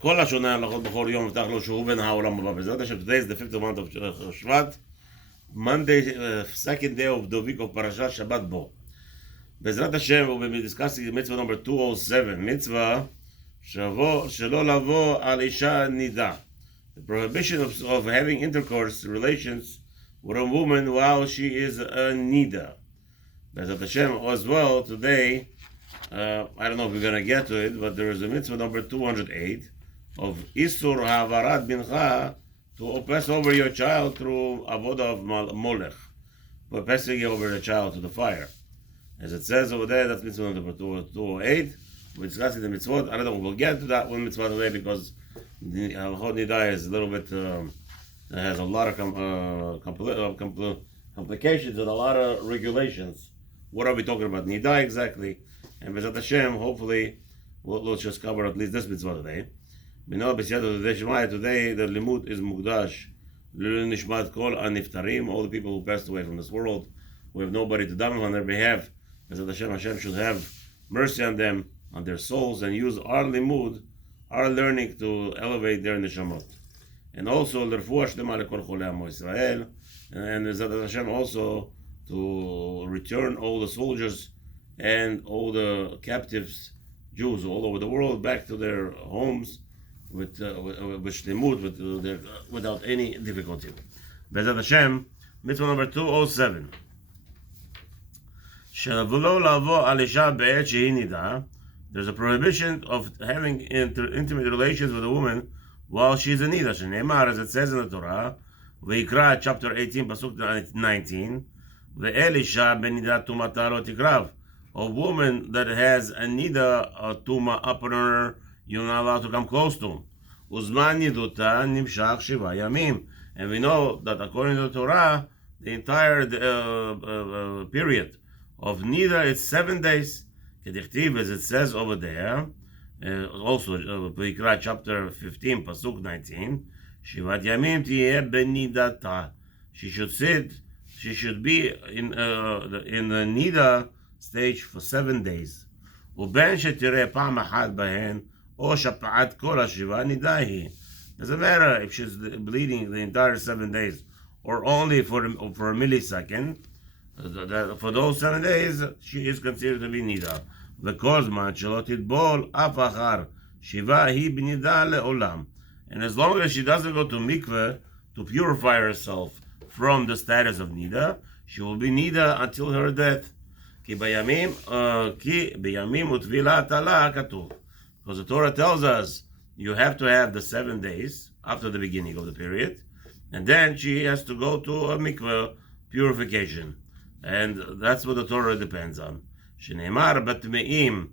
כל השונה הלכות בכל יום הבטח לו שהוא בן העולם הבא. בעזרת השם, today is the 5th month of Shvat, Monday, second day of the week of Parashat Shabbat Bo. בעזרת השם, we'll be discussing mitzvah number 207, mitzvah שלא לבוא על אישה נידה. The prohibition of having intercourse, relations with a woman while she is a Nidah. Bezat Hashem as well today, I don't know if we're going to get to it, but there is a mitzvah number 208 of Isur Havarat Bincha, to pass over your child through Avodah of Molech, for passing over the child to the fire. As it says over there, that's mitzvah number 208. We're discussing the mitzvot. I don't know, we'll get to that one mitzvah today because the Halachot Nidah is a little bit, has a lot of complications and a lot of regulations. What are we talking about? Nidah exactly. And Bezat Hashem, hopefully, we'll just cover at least this mitzvah today. Today, the limud is mukdash. Nishmat kol aniftarim, all the people who passed away from this world, who have nobody to daven on their behalf. Bezat Hashem, Hashem should have mercy on them, on their souls, and use our limud, our learning, to elevate their neshamot. And also, l'refuah shlema lekol cholei amo Yisrael, and Bezat Hashem also to return all the soldiers and all the captives, Jews all over the world, back to their homes with shlemut, without any difficulty. Bezat Hashem, mitzvah number 207. There's a prohibition of having intimate relations with a woman while she's a Nidah. Shneimar, as it says in the Torah, Vayikra, chapter 18, pasuk 19, Ve'elisha ben Nidah tumata lo tikrav. A woman that has a Nidah, a tuma upon her, you're not allowed to come close to. Uzman niduta nimshach shiva yamim. And we know that according to the Torah, the entire period of Nidah is 7 days. Kedichtiv, as it says over there, also Vayikra chapter 15, pasuk 19, Shivat yamim tiyeh ben nidata. She should be in the Nidah stage for 7 days. ובין שתראה פעם אחת בהן, או שפעת כל השבעה, נידה היא. Doesn't matter if she's bleeding the entire 7 days, or only for a millisecond. For those 7 days, she is considered to be נידה. וכל זמן שלא תטבול אף אחר שבעה היא בנידה לעולם. And as long as she doesn't go to mikveh to purify herself from the status of Nidah, she will be Nidah until her death. Because the Torah tells us you have to have the 7 days after the beginning of the period, and then she has to go to a mikveh purification, and that's what the Torah depends on. Shneimar batmeim,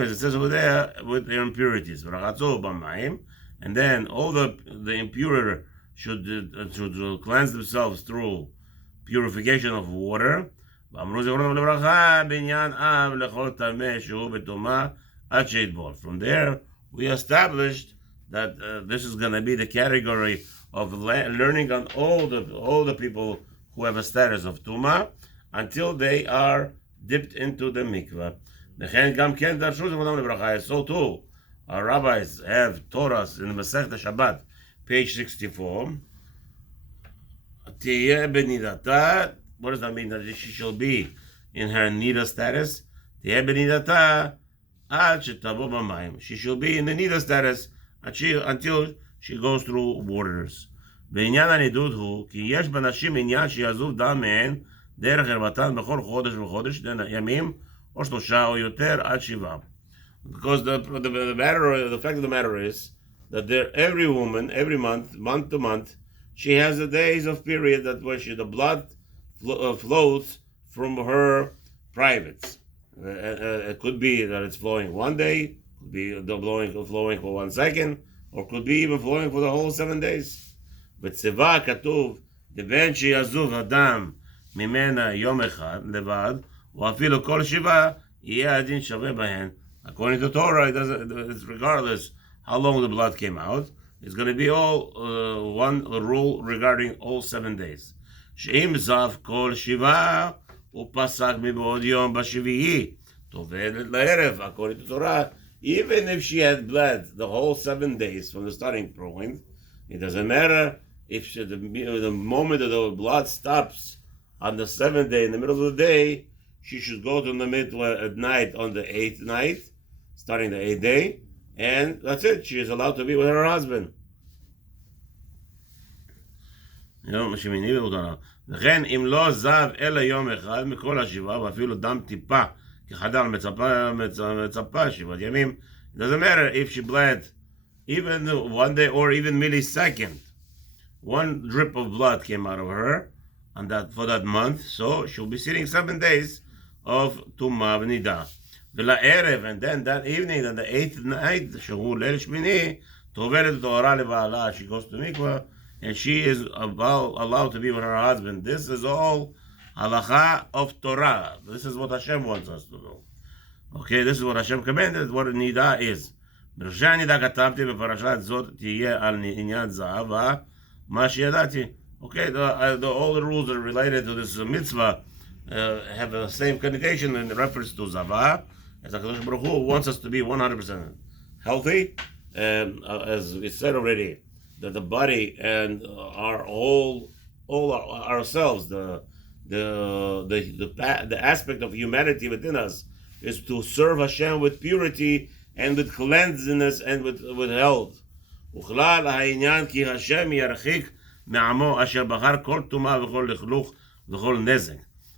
as it says over there, with their impurities, and then all the impure should cleanse themselves through purification of water. From there, we established that this is going to be the category of learning on all the people who have a status of Tuma until they are dipped into the mikveh. So too, our rabbis have taught us in the Masechta Shabbat, page 64. What does that mean? That she shall be in her Nidah status? She shall be in the Nidah status until she goes through waters. בעניין הנידוד הוא כי יש בנשים עניין שיעזוב דם מהן דרך ערוותן בכל חודש וחודש ימים או 3 או יותר עד 7. Because the fact of the matter is that every woman, every month to month, she has the days of period that where the blood flows from her privates. It could be that it's flowing one day, could be flowing for 1 second, or could be even flowing for the whole 7 days. בצבא כתוב, דבן שיעזוב הדם ממנה יום אחד לבד, או אפילו כל 7, יהיה הדין שווה בהן. According to Torah, it's regardless how long the blood came out, it's going to be all one rule regarding all 7 days. שאם זב כל 7, הוא פסק מבעוד יום בשביעי, טובלת לערב. According to Torah, even if she had bled the whole 7 days from the starting point, it doesn't matter if the moment that the blood stops on the 7th day, in the middle of the day, she should go to the mikveh at night on the 8th night, starting the 8th day, and that's it. She is allowed to be with her husband. וכן אם לא זב אלא יום אחד מכל השבעה ואפילו דם טיפה כחדר מצפה שבעת ימים, it doesn't matter if she bled even 1 day or even millisecond, one drip of blood came out of her on that for that month, so she'll be sitting 7 days of Tumah v'Nidah. ולערב, and then that evening, on the 8th night, שהוא ליל שמיני, טובלת טהרה לבעלה, she goes to mikvah, and she is allowed to be with her husband. This is all halacha of Torah. This is what Hashem wants us to do. Okay, this is what Hashem commanded, what Nidah is. בראשי הנידה כתבתי בפרשת זאת תהיה על עניין זהבה, מה שידעתי. Okay, all the rules that are related to this mitzvah have the same connotation in reference to Zavah, as HaKadosh Baruch Hu wants us to be 100% healthy, as we said already, that the body and our ourselves, the aspect of humanity within us is to serve Hashem with purity and with cleanliness and with health. וכלל העניין כי השם ירחיק מעמו אשר בחר כל טומאה וכל לכלוך וכל נזק.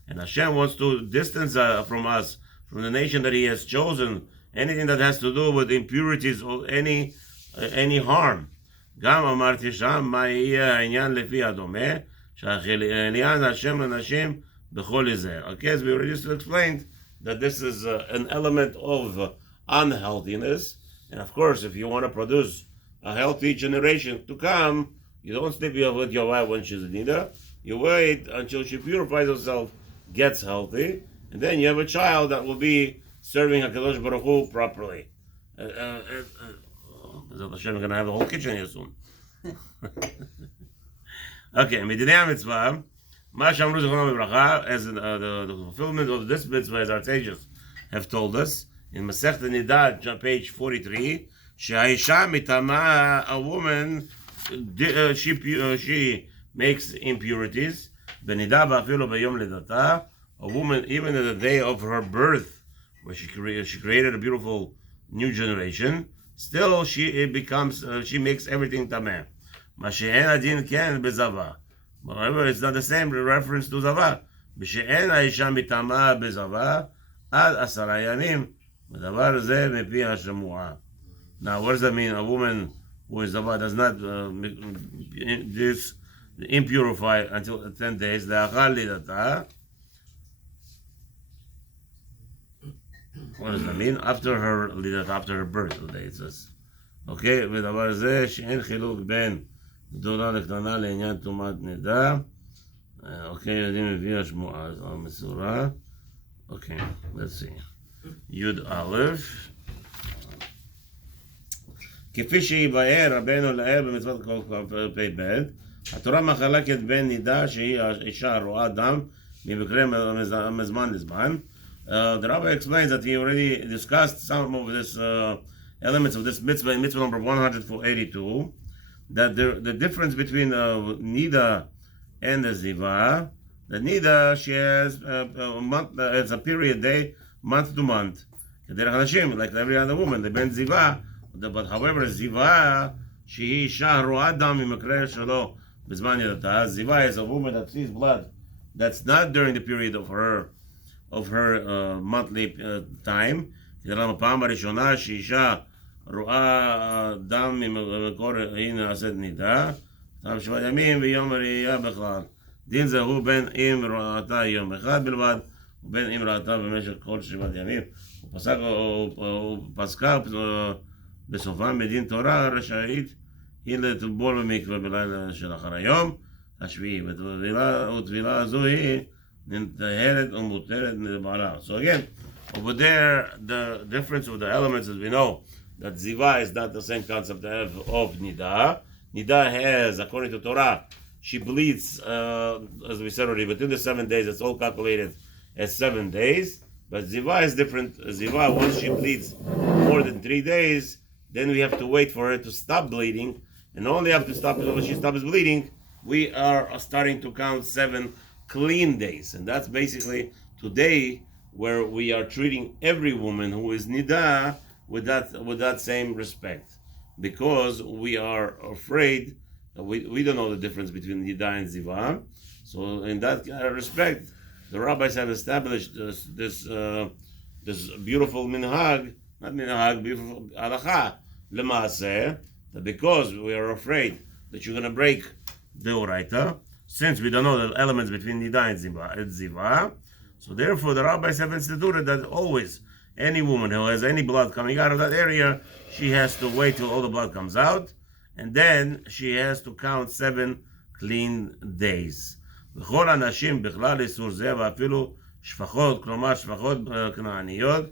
And Hashem wants to distance from us, from the nation that He has chosen, anything that has to do with impurities or any harm. גם אמרתי שם מה יהיה העניין לפי הדומה, שעניין השם לנשים בכל יזהר. Okay, as we already just explained, that this is an element of unhealthiness, and of course, if you want to produce a healthy generation to come, you don't sleep with your wife when she's in Nidah. You wait until she purifies herself, gets healthy, and then you have a child that will be serving HaKadosh Baruch Hu properly. Hashem is going to have the whole kitchen here soon. Okay, Midinei HaMitzvah, Ma Shamru Zichrono V'Bracha, as the fulfillment of this mitzvah, as our sages have told us, in Masechet Nidah, page 43, She'aisha mitama, a woman, she makes impurities. B'nidah v'afilu b'yom lidata, a woman, even in the day of her birth, where she created a beautiful new generation, still she makes everything tameh. Mashe'en adin ken bezava. However, it's not the same reference to zava. B'she'en ha'isha mitama bezava ad 10 yamim. V'davar zeh mepi ha'shemuah. Now, what does that mean? A woman who is zava does not impurify until 10 days. Le'achar lidata. What does that mean? After her birth, today it says. Okay, ודבר זה שאין חילוק בין גדולה לקטנה לעניין טומאת נידה. Okay, יודעים מביא השמועה המסורה. Okay, let's see. יוד א' כפי שיבאר רבנו לעיל במצוות פ"ב, התורה מחלקת בין נידה שהיא האישה הרואה דם ממקרה מזמן לזמן. The Rabbi explains that he already discussed some of this elements of this mitzvah in mitzvah number 182, that the difference between Nidah and the Ziva, the Nidah, she has a month, it's a period day, month to month. Like every other woman, the Ben Ziva, but however, Ziva, she isha ro'at dam mimakre shelo b'zman yadata. Ziva is a woman that sees blood that's not during the period of her monthly time. פעם הראשונה שאישה רואה דם ממקור היא נעשית נידה, תם 7 ימים ויום ראייה בכלל. דין זה הוא בין אם ראתה יום אחד בלבד ובין אם ראתה במשך כל 7 ימים. הוא פסקה בסופם מדין תורה רשאית היא לטבול במקווה בלילה של אחר היום השביעי, וטבילה הזו היא נטהרת ומותרת מבעלה. So again, over there, the difference of the elements is we know that Ziva is not the same concept of Nidah. Nidah has, according to Torah, she bleeds, as we said already, within the 7 days, it's all calculated as 7 days. But Ziva is different. Ziva, once she bleeds more than 3 days, then we have to wait for her to stop bleeding, and only after when she stops bleeding, we are starting to count 7 clean days, and that's basically today where we are treating every woman who is nidah with that same respect, because we are afraid that we don't know the difference between nidah and ziva. So in that respect, the rabbis have established this beautiful minhag, not minhag, beautiful halacha, lemaaseh, that because we are afraid that you're going to break the oraita, since we don't know the elements between nidah and ziva, so therefore the rabbis have instituted that always any woman who has any blood coming out of that area, she has to wait till all the blood comes out, and then she has to count 7 clean days. וכל הנשים בכלל איסור זה, ואפילו שפחות, כלומר שפחות כנעניות,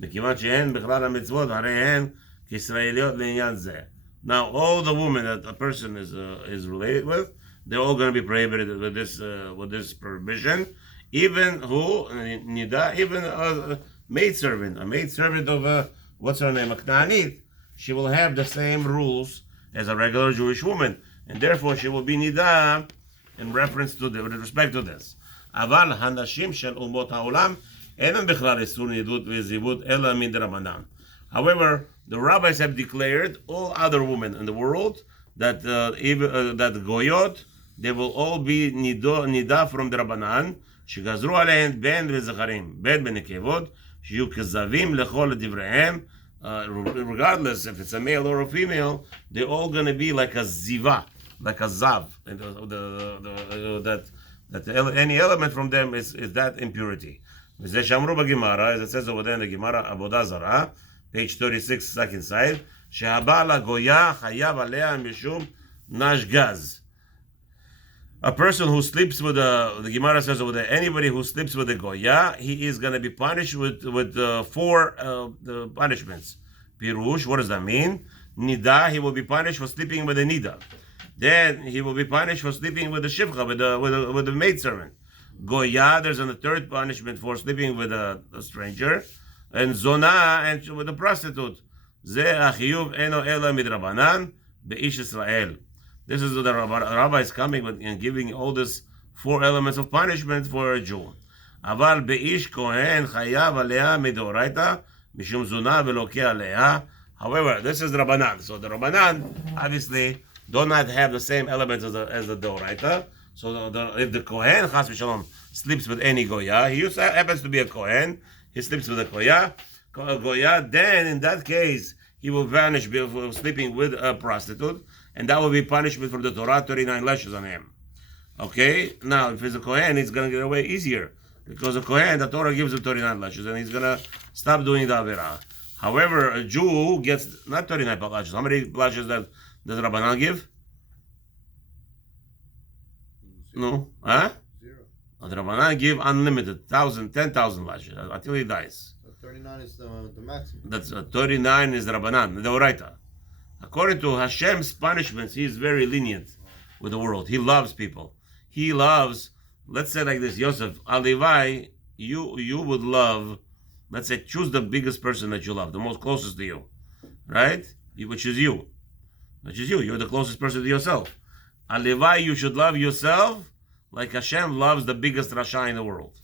מכיוון שהן בכלל המצוות, הרי הן כישראליות לעניין זה. Now all the women that a person is related with, they're all going to be prohibited with this prohibition. Even who nidah, even a maidservant of what's her name, a Knanit, she will have the same rules as a regular Jewish woman, and therefore she will be nidah in reference to with respect to this. אבל הנשים של אומות העולם אינן בכלל איסור נידות וזיוות אלא מדרבנן. However, the rabbis have declared all other women in the world that that goyot, they will all be nidah from the Rabbanan, שגזרו עליהן בן וזכרים, בן בנקבות, שיהיו כזבים לכל דבריהם, regardless if it's a male or a female, they're all going to be like a ziva, like a zav, that any element from them is that impurity. וזה שאמרו בגמרא, as it says over there in the Gemara, עבודה זרה, page 36, second side, שהבעל הגויה חייב עליה משום נשגז. A person who sleeps with the Gemara says over there, anybody who sleeps with a goya, he is going to be punished with 4 punishments. Pirush, what does that mean? Nidah, he will be punished for sleeping with a nidah. Then he will be punished for sleeping with a shivcha, with a maidservant. Goya, there's a 3rd punishment for sleeping with a stranger. And zona, and with a prostitute. Ze achiyuv eno ela midrabanan beish Israel. This is the rabbi is coming and giving all these 4 elements of punishment for a Jew. אבל באיש כהן חייב עליה מדאורייתא משום זונה ולוקה עליה. However, this is the Rabbanan. So the Rabbanan obviously do not have the same elements as the Deoraita. So if the Kohen Chas v'Shalom sleeps with any Goya, he happens to be a Kohen, he sleeps with a Goya, then in that case he will vanish before sleeping with a prostitute, and that will be punishment from the Torah, 39 lashes on him. Okay? Now, if he's a Kohen, he's going to get away easier. Because a Kohen, the Torah gives him 39 lashes, and he's going to stop doing the Avirah. However, a Jew gets not 39 lashes. How many lashes does Rabbanan give? No? Huh? 0. The Rabbanan give unlimited, 10,000 lashes, until he dies. So 39 is the maximum. That's 39 is the Rabbanan, the Oraita. According to Hashem's punishments, he is very lenient with the world. He loves people. He loves, let's say like this, Yosef, Alivai, you would love, let's say, choose the biggest person that you love, the most closest to you, right? Which is you. You're the closest person to yourself. Alivai, you should love yourself like Hashem loves the biggest Rasha in the world.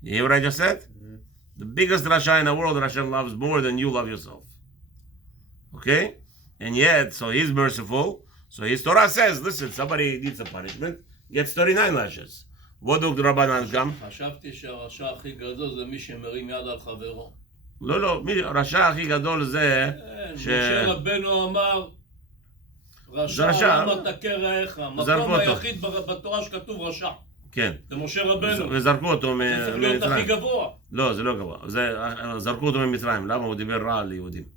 You hear what I just said? Mm-hmm. The biggest Rasha in the world, Hashem loves more than you love yourself. Okay? And yet, so he's merciful. So his Torah says, listen, somebody needs a punishment, gets 39 lashes. What do the Rabbanan come? חשבתי שהרשע הכי גדול זה מי שמרים יד על חברו. לא, הרשע הכי גדול זה... משה רבנו אמר, רשע אמר תכה רעך. המקום היחיד בתורה שכתוב רשע. כן. זה משה רבנו. וזרקו אותו ממצרים. זה צריך להיות הכי גבוה. לא, זה לא גבוה. זרקו אותו ממצרים. למה? הוא דיבר רע על יהודים.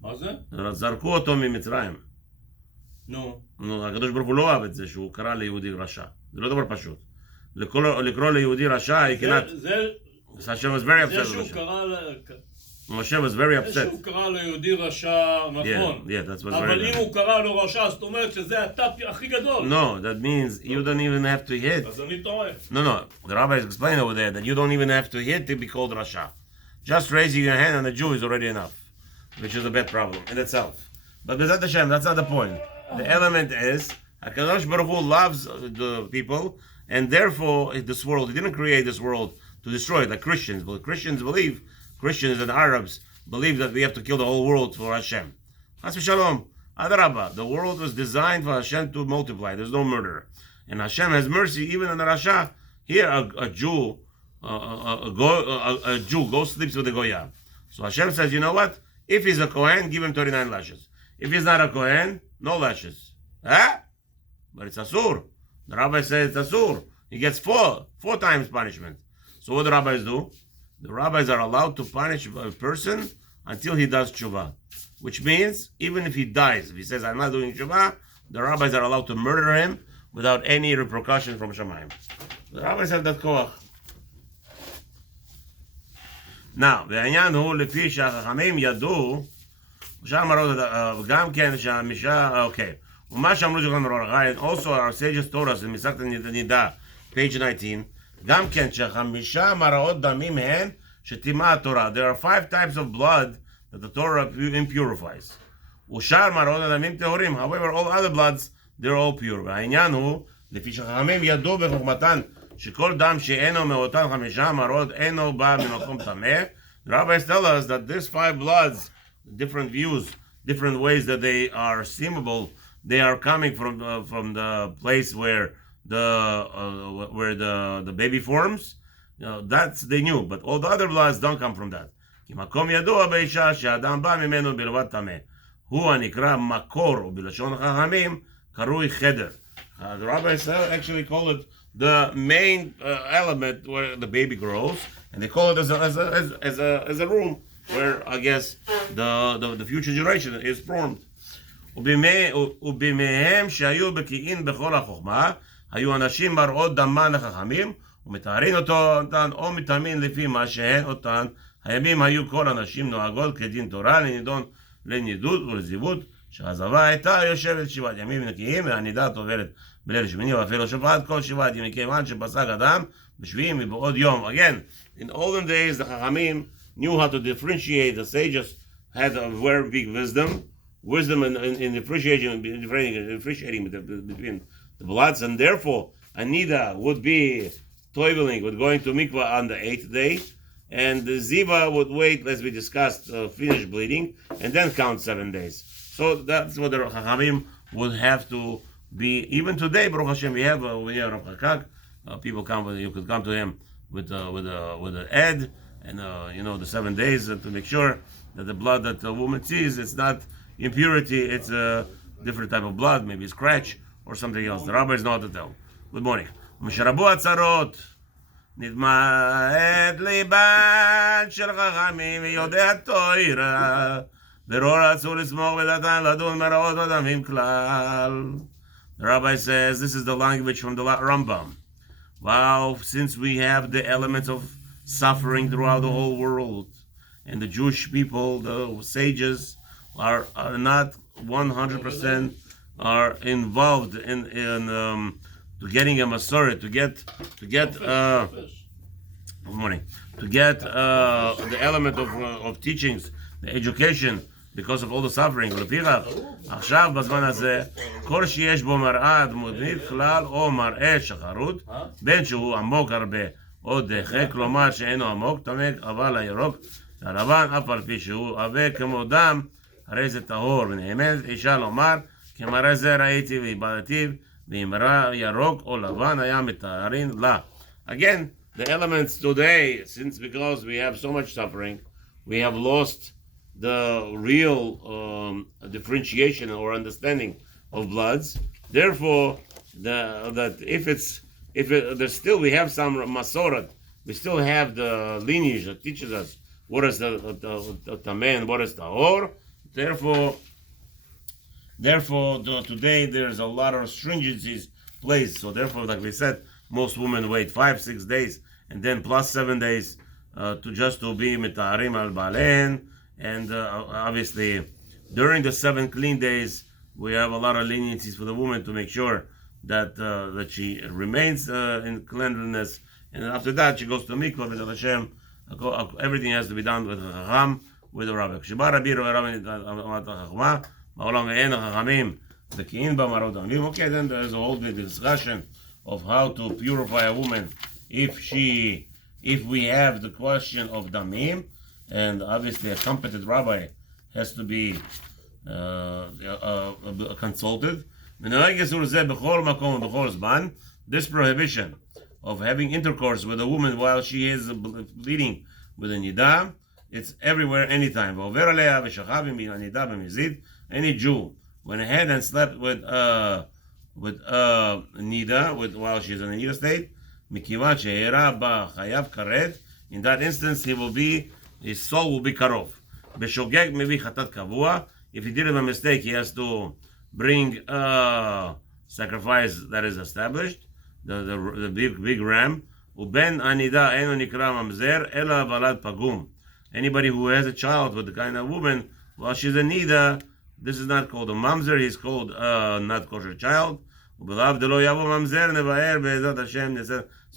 מה זה? זרקו אותו ממצרים. נו, הקדוש ברוך הוא לא אוהב את זה שהוא קרא ליהודי רשע. זה לא דבר פשוט. לקרוא ליהודי רשע, Hashem was very upset. זה שהוא קרא... Moshe was very upset. זה שהוא קרא ליהודי רשע, נכון. Yeah, that's what's אבל very אם הוא קרא לו רשע, זאת אומרת שזה הטאפ הכי גדול. No, that means you don't even have to hit. אז אני טועה. No, the rabbis explain over there that you don't even have to hit to be called Rasha. Just raising your hand on a Jew is already enough. which is a bad problem in itself. But B'ezrat Hashem, that's not the point. The element is HaKadosh Baruch Hu loves the people, and therefore this world, He didn't create this world to destroy it like Christians. But Christians and Arabs believe that we have to kill the whole world for Hashem. Chas v'shalom. Adarabah, the world was designed for Hashem to multiply. There's no murder. And Hashem has mercy even on the Rasha. Here, a Jew go sleeps with the Goya. So Hashem says, you know what? If he's a Kohen, give him 39 lashes. If he's not a Kohen, no lashes. Huh? But it's Asur. The rabbi says it's Asur. He gets four times punishment. So what do the rabbis do? The rabbis are allowed to punish a person until he does tshuva. Which means, even if he dies, if he says, I'm not doing tshuva, the rabbis are allowed to murder him without any repercussion from Shamayim. The rabbis have that koach. Now, והעניין הוא לפי שהחכמים ידעו, אפשר לראות גם כן שהמישה, אוקיי, ומה שאמרו שכולם מראה, also our sages told us in מסכת נידה, page 19, גם כן שחמישה מראות דמים הן שטימאה התורה. There are 5 types of blood that the Torah impurifies. ושאר מראות הדמים טהורים. However, all other bloods, they're all pure. והעניין הוא, לפי שחכמים ידעו בחוכמתן, שכל דם שאינו מאותן 5 מראות אינו בא ממקום טמא. The rabbis tell us that these 5 bloods, different views, different ways that they are esteemable, they are coming from the place where the baby forms. That's they knew, but all the other bloods don't come from that. כי מקום ידוע באישה שהאדם בא ממנו בלבד טמא. הוא הנקרא מקור, ובלשון חכמים קרוי חדר. The rabbis actually call it the main element where the baby grows, and they call it as a room where I guess the future generation is formed. ובימיהם שהיו בקיאים בכל החוכמה, היו אנשים מראות דמן לחכמים, ומתארים אותן או מתאמין לפי מה שהן אותן. הימים היו כל אנשים נוהגות כדין תורה לנידון לנידות ולזיבות, שהעזבה הייתה יושבת 7 ימים נקיים, והנידה טובלת בליל שמיני, ואפילו שפעת כל 7 ימים, מכיוון שפסק אדם בשביעים מבעוד יום. Again, in olden days the Chachamim knew how to differentiate. The sages had a very big wisdom in differentiating between the bloods, and therefore a Nidah would be toiveling, would going to mikvah on the 8th day, and the Ziva would wait, as we discussed, finish bleeding, and then count 7 days. So that's what the Chachamim would have to be. Even today, Baruch Hashem, we have Rav Hakak. People come, you could come to him with an ed, and the 7 days to make sure that the blood that the woman sees, it's not impurity, it's a different type of blood, maybe a scratch or something else. The rabbis know how to tell. Good morning. משרבו הצרות, נדמה את ליבן של חכמים ויודע התורה, ולא רצו לסמוך בדעתם לדון מראות ודמים כלל. The rabbi says this is the language from the Rambam. Wow, since we have the elements of suffering throughout the whole world, and the Jewish people, the sages, are not 100% are involved in to getting a Masorah, to get the element of teachings, the education, because of all the suffering. ולפיכך, עכשיו בזמן הזה, כל שיש בו מראה דמותית כלל או מראה שחרות, בין שהוא עמוק הרבה או דחה, כלומר שאינו עמוק, תמק אבל הירוק, הלבן אף על פי שהוא עבה כמו דם, הרי זה טהור. ונאמרת אישה לומר, כמראה זה ראיתי ואיבדתי, ואם רע ירוק או לבן היה מטהרין לה. Again, the elements today, since because we have so much suffering, we have lost the real differentiation or understanding of bloods. Therefore, there's still, we have some masorah, we still have the lineage that teaches us what is the tameh and what is tahor. Therefore, today there's a lot of stringencies placed. So therefore, like we said, most women wait 5-6 days and then plus 7 days to be mitaharim al balen. And obviously, during the 7 clean days, we have a lot of leniencies for the woman to make sure that she remains in cleanliness. And after that, she goes to mikvah with Hashem. Everything has to be done with Chacham, with the rabbi. כשבא רבי רבי אמרת החכמה, בעולם ואין החכמים בקיאים במראות דמים. Okay, then there's a whole big discussion of how to purify a woman if we have the question of damim, and obviously a competent rabbi has to be consulted. This prohibition of having intercourse with a woman while she is bleeding with a nidah, it's everywhere, anytime. Any Jew went ahead and slept with nidah while she's in a nidah state, in that instance his soul will be karov. If he did have a mistake, he has to bring sacrifice that is established, the big ram. Anybody who has a child with the kind of woman while she's a nidah, this is not called a mamzer, he's called not kosher child. So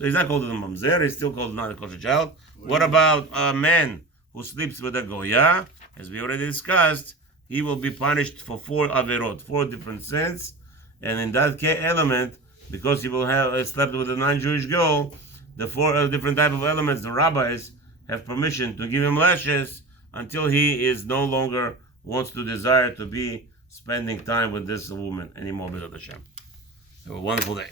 he's not called a mamzer, he's still called not a kosher child. What about a man who sleeps with a goya? As we already discussed, he will be punished for 4 averot, 4 different sins, and in that element, because he will have slept with a non-Jewish girl, the 4 different type of elements, the rabbis have permission to give him lashes until he is no longer wants to desire to be spending time with this woman anymore. Have a wonderful day.